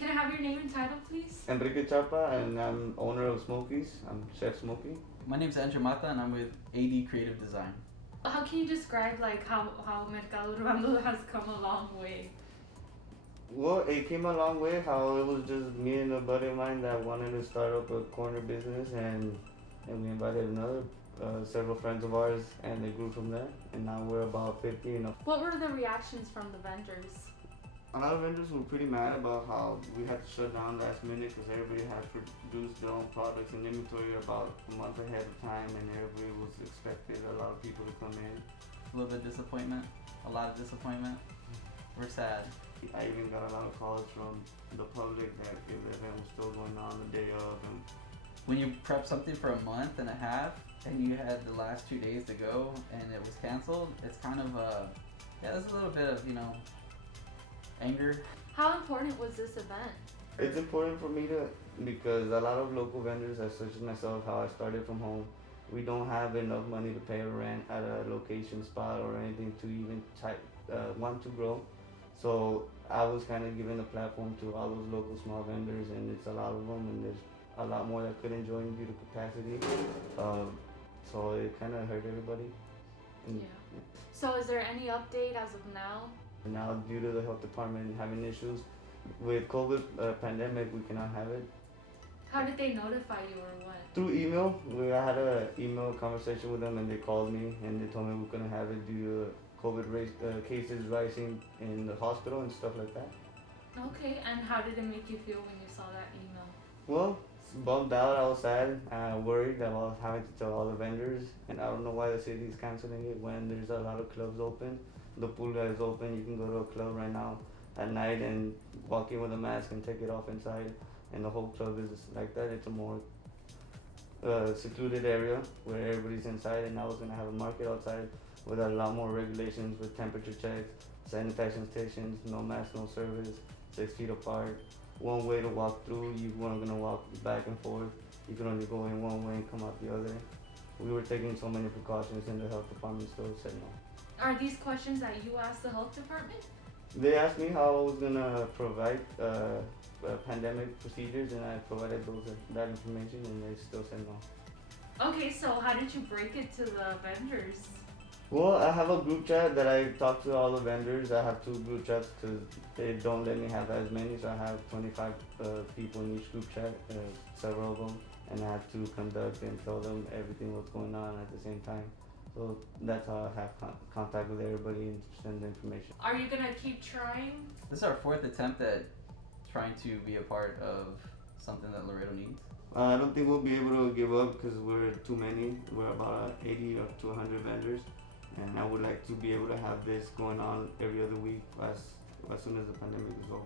Can I have your name and title, please? Enrique Chapa, and I'm owner of Smokies. I'm Chef Smokey. My name's Andrew Mata, and I'm with AD Creative Design. How can you describe like how Mercado Urbano has come a long way? Well, it came a long way. How it was just me and a buddy of mine that wanted to start up a corner business, and we invited another several friends of ours, and they grew from there. And now we're about 50. What were the reactions from the vendors? A lot of vendors were pretty mad about how we had to shut down last minute because everybody had produced their own products and inventory about a month ahead of time, and everybody was expected a lot of people to come in. A little bit of disappointment, a lot of disappointment. We're sad. I even got a lot of calls from the public that if the event was still going on the day of. And when you prep something for a month and a half and you had the last 2 days to go and it was canceled, it's kind of there's a little bit of, anger. How important was this event? It's important for me because a lot of local vendors, such as myself, how I started from home, we don't have enough money to pay a rent at a location spot or anything to even want to grow. So I was kind of giving a platform to all those local small vendors, and it's a lot of them, and there's a lot more that couldn't join due to capacity. So it kind of hurt everybody. Yeah. So is there any update as of now? Now, due to the health department having issues with COVID pandemic, we cannot have it. How did they notify you or what? Through email. I had an email conversation with them, and they called me and they told me we couldn't have it due to COVID cases rising in the hospital and stuff like that. Okay, and how did it make you feel when you saw that email? Well, bummed out, I was sad, worried about having to tell all the vendors, and I don't know why the city is canceling it when there's a lot of clubs open. The pool is open. You can go to a club right now at night and walk in with a mask and take it off inside, and the whole club is like that. It's a more secluded area where everybody's inside, and now we're gonna have a market outside with a lot more regulations with temperature checks, sanitation stations, no mask, no service, 6 feet apart, one way to walk through. You weren't gonna walk back and forth. You can only go in one way and come out the other. We were taking so many precautions, and the health department still said no. Are these questions that you asked the health department? They asked me how I was gonna provide pandemic procedures, and I provided that information, and they still said no. Okay, so how did you break it to the vendors? Well, I have a group chat that I talk to all the vendors. I have 2 group chats because they don't let me have as many, so I have 25 people in each group chat, several of them, and I have to conduct and tell them everything what's going on at the same time. So that's how I have contact with everybody and send the information. Are you gonna keep trying? This is our 4th attempt at trying to be a part of something that Laredo needs. I don't think we'll be able to give up because we're too many. We're about 80 up to 100 vendors, and I would like to be able to have this going on every other week as soon as the pandemic is over.